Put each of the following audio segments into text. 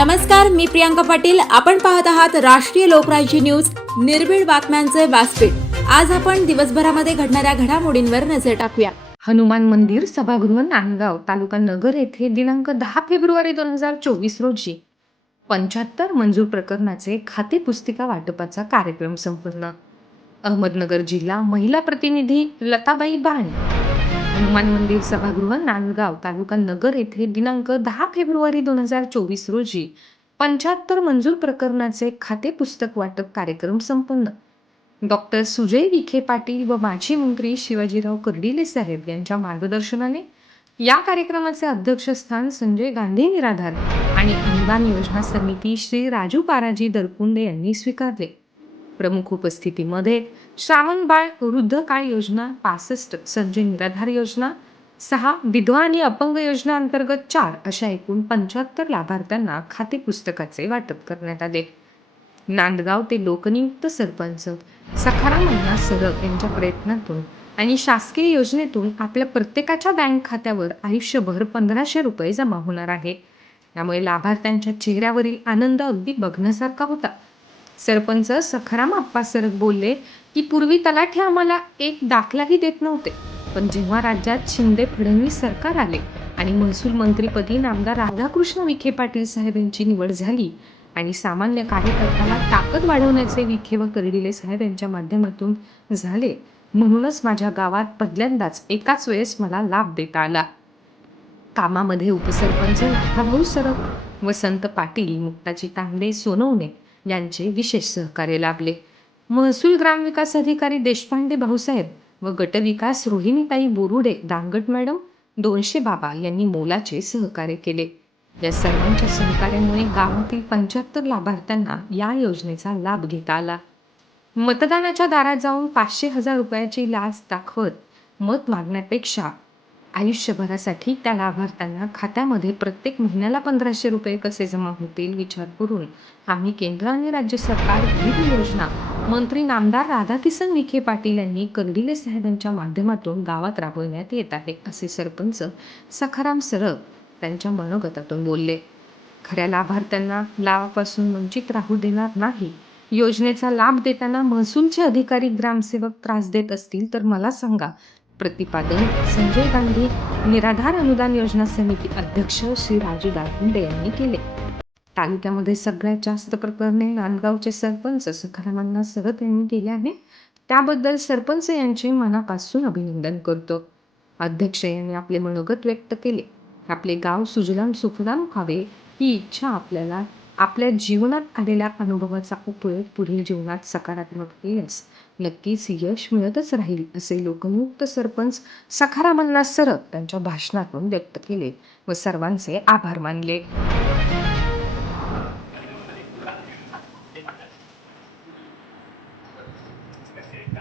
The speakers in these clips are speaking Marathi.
नमस्कार मी प्रियांका पाटील. आपण पाहत आहात राष्ट्रीय लोकराज्य न्यूज. निर्भीड बातम्यांचे व्यासपीठ. आज आपण दिवसभरामध्ये घडणाऱ्या घडामोडींवर नजर टाकूया. हनुमान मंदिर सभागृह नांदगाव तालुका नगर येथे दिनांक दहा फेब्रुवारी दोन हजार चोवीस रोजी पंच्याहत्तर मंजूर प्रकरणाचे खाते पुस्तिका वाटपाचा कार्यक्रम संपन्न. अहमदनगर जिल्हा महिला प्रतिनिधी लताबाई बाण. हनुमान मंदिर सभागृह नांदगाव तालुका नगर येथे दिनांक दहा फेब्रुवारी दोन हजार चोवीस रोजी पंच्याहत्तर मंजूर प्रकरणाचे खाते पुस्तक वाटप कार्यक्रम संपन्न. डॉक्टर सुजय विखे पाटील व माजी मंत्री शिवाजीराव कर्डिले साहेब यांच्या मार्गदर्शनाने या कार्यक्रमाचे अध्यक्षस्थान संजय गांधी निराधार आणि अनुदान योजना समिती श्री राजू पाराजी दरकुंडे यांनी स्वीकारले. प्रमुख उपस्थितीमध्ये श्रावण बाळ वृद्ध काळ योजना पासष्ट संजय निराधार योजना सहा विधवा आणि अपंग योजना अंतर्गत चार अशा एकूण पंच्याहत्तर लाभार्थ्यांना खाते पुस्तकाचे वाटप करण्यात आले. नांदगाव ते लोकनियुक्त सरपंच सखाराम अण्णा सरग यांच्या प्रयत्नातून आणि शासकीय योजनेतून आपल्या प्रत्येकाच्या बँक खात्यावर आयुष्यभर पंधराशे रुपये जमा होणार आहे. त्यामुळे लाभार्थ्यांच्या चेहऱ्यावरील आनंद अगदी बघण्यासारखा होता. सरपंच सखाराम आप्पा सरग बोलले की पूर्वी तलाठी आम्हाला एक दाखलाही देत नव्हते. पण जेव्हा राज्यात शिंदे फडणवीस सरकार आले आणि महसूल मंत्रीपदी नामदार राधाकृष्ण विखे पाटील साहेब यांची निवड झाली आणि सामान्य कार्यकर्त्याला ताकद वाढवण्याचे विखे व कर्डिले साहेब यांच्या माध्यमातून झाले म्हणूनच माझ्या गावात पहिल्यांदाच एकाच वेळेस मला लाभ देता आला. कामामध्ये उपसरपंच नाथाभाऊ सरग वसंत पाटील मुक्ताजी तांबे सोनवणे यांचे विशेष सहकार्य लाभले. महसूल ग्रामविकास अधिकारी देशपांडे भाऊसाहेब व गटविकास रोहिणीताई बोरुडे दांगट मॅडम दोनशे बाबा यांनी मोलाचे सहकार्य केले. या सर्वांच्या सहकार्यामुळे गावातील पंच्याहत्तर लाभार्थ्यांना या योजनेचा लाभ घेता आला. मतदानाच्या दारात जाऊन पाचशे हजार रुपयाची लाच दाखवत मत मागण्यापेक्षा आयुष्यभरासाठी त्या लाभार्थ्यांना खात्यामध्ये प्रत्येक महिन्याला पंधराशे रुपये कसे जमा होतील विचार करून आम्ही केंद्र आणि राज्य सरकार विविध योजना मंत्री नामदार राधाकिसन विखे पाटील यांनी कर्डिले साहेबांच्या माध्यमातून गावात राबवण्यात येत आहे असे सरपंच सखाराम सरग त्यांच्या मनोगतातून बोलले. खऱ्या लाभार्थ्यांना लाभापासून वंचित राहू देणार नाही. योजनेचा लाभ देताना महसूलचे अधिकारी ग्रामसेवक त्रास देत असतील तर मला सांगा. प्रतिपादन संजय गांधी निराधार अनुदान योजना समिती अध्यक्ष श्री राजू दाखिंडे यांनी केले. तालुक्यामध्ये सगळ्यात जास्त प्रकरणे नांदगावचे सरपंच सखारामांना सरत यांनी केले आहे त्याबद्दल सरपंच यांचे मनापासून अभिनंदन करतो. अध्यक्ष यांनी आपले मनोगत व्यक्त केले. आपले गाव सुजलाम सुफलाम व्हावे ही इच्छा आपल्याला आपल्या जीवनात आलेल्या अनुभवाचा उपयोग पुढील जीवनात सकारात्मक केल्यास नक्कीच यश मिळतच राहील असे लोकमुक्त सरपंच सखारामांना सरळ त्यांच्या भाषणातून व्यक्त केले व सर्वांचे आभार मानले यासाठी सगळ्यात मोठे श्रेय जे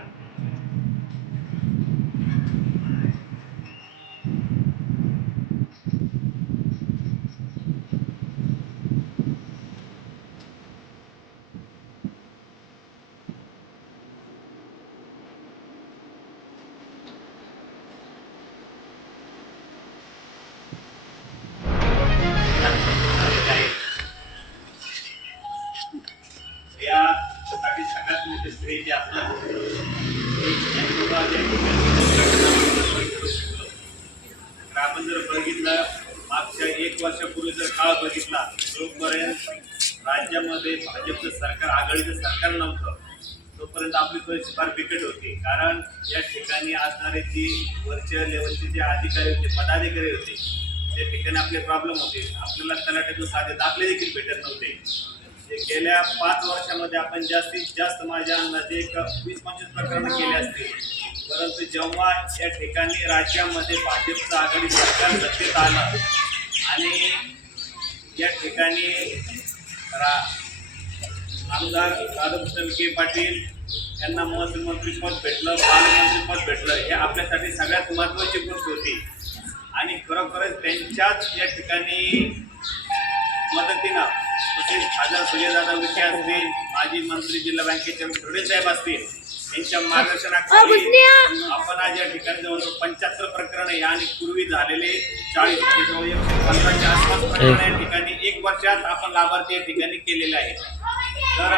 आपलं तर आपण जर बघितलं मागच्या एक वर्षापूर्वी जर काळ बघितला जोपर्यंत राज्यामध्ये भाजपचं सरकार आघाडीचं सरकार नव्हतं तोपर्यंत आपली परिस्थिती फार बिकट होती. कारण या ठिकाणी असणारे जी वरच्या लेवलचे जे अधिकारी होते पदाधिकारी होते त्या ठिकाणी आपले प्रॉब्लेम होते. आपल्याला तलाट्यातून साधे दाखले देखील भेटत नव्हते. गेल्या पाच वर्षामध्ये आपण जास्तीत जास्त माझ्या अंदाजे एक वीस पंचवीस प्रकरणं केली असतील. परंतु जेव्हा या ठिकाणी राज्यामध्ये भाजपचं आघाडी सरकार सत्तेत आलं आणि या ठिकाणी रा आमदार राधाकृष्ण विखे पाटील यांना महसूलमंत्रीपद भेटलं पालकमंत्रीपद भेटलं हे आपल्यासाठी सगळ्यात महत्त्वाची गोष्ट होती. आणि खरोखरच त्यांच्याच या ठिकाणी मदतीनं तसेच खासदार सुजयदादा विखे असतील माजी मंत्री जिल्हा बँकेचे थोडे साहेब असतील यांच्या मार्गदर्शनाखाली आपण आज या ठिकाणी जवळजवळ पंच्याहत्तर प्रकरण आहे आणि पूर्वी झालेले चाळीस पंधराच्या आसपास प्रकरण या ठिकाणी एक वर्षात आपण लाभार्थी या ठिकाणी केलेले आहे तर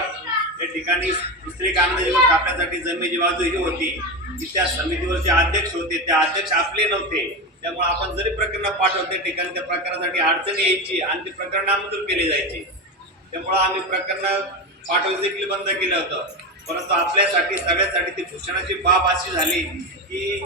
या ठिकाणी दुसरी कामगिरी कापण्यासाठी जमिनीची बाजू ही होती की त्या समितीवरचे अध्यक्ष होते त्या अध्यक्ष आपले नव्हते. त्यामुळे आपण जरी प्रकरण पाठवतो त्या ठिकाणी त्या प्रकारासाठी अडचणी यायची आणि ते प्रकरण नामंजूर केली जायची. त्यामुळं आम्ही प्रकरण पाठवणं देखील बंद केलं होतं. परंतु आपल्यासाठी सगळ्यासाठी ती भूषणाची बाब अशी झाली की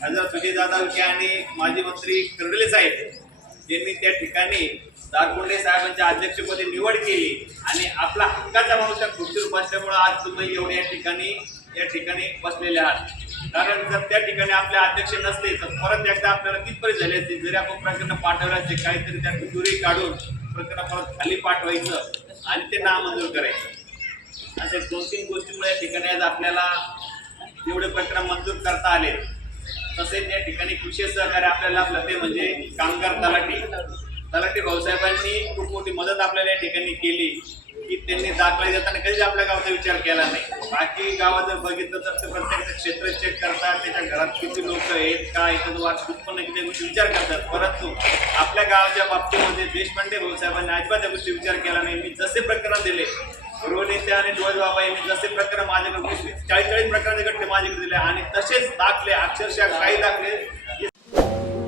खासदार सुजयदादा विखे आणि माजी मंत्री कर्डले साहेब यांनी त्या ठिकाणी दारकुंडे साहेबांच्या अध्यक्षपदी निवड केली आणि आपला हक्काचा माणूस त्या खुर्चीवर बसल्यामुळे आज तुम्ही एवढ्या ठिकाणी या ठिकाणी बसलेले आहात. कारण जर त्या ठिकाणी आपले अध्यक्ष नसते तर परत एकदा आपल्याला कितपर्यंत झाले असते जरी आपण प्रकरण पाठवल्याचे काहीतरी त्या दुरी काढून प्रकरण परत खाली पाठवायचं आणि ते नामंजूर करायचं. असे दोन तीन गोष्टीमुळे या ठिकाणी आज आपल्याला एवढे प्रकरण मंजूर करता आले तसेच या ठिकाणी कृषी सहकार्य आपल्याला लाभलं ते म्हणजे कामगार तलाठी तलाठी भाऊसाहेबांनी खूप मोठी मदत आपल्याला या ठिकाणी केली. की त्यांनी दाखला देताना कधीच आपल्या गावाचा विचार केला नाही. बाकी गावात जर बघितलं तर ते प्रत्येक क्षेत्र चेक करतात त्याच्या घरात किती लोक आहेत काय एखादं वार्षिक उत्पन्न किती गोष्टी विचार करतात. परंतु आपल्या गावाच्या बाबतीमध्ये देशपांडे भाऊसाहेबांनी अजिबात त्या गोष्टी विचार केला नाही. मी जसे प्रकरण दिले रोनेते आणि बाबा यांनी जसे प्रकरण माझ्याकडे चाळीस चाळीस प्रकरणाचे गट्टे माझ्याकडे दिले आणि तसेच दाखले अक्षरशः काही दाखले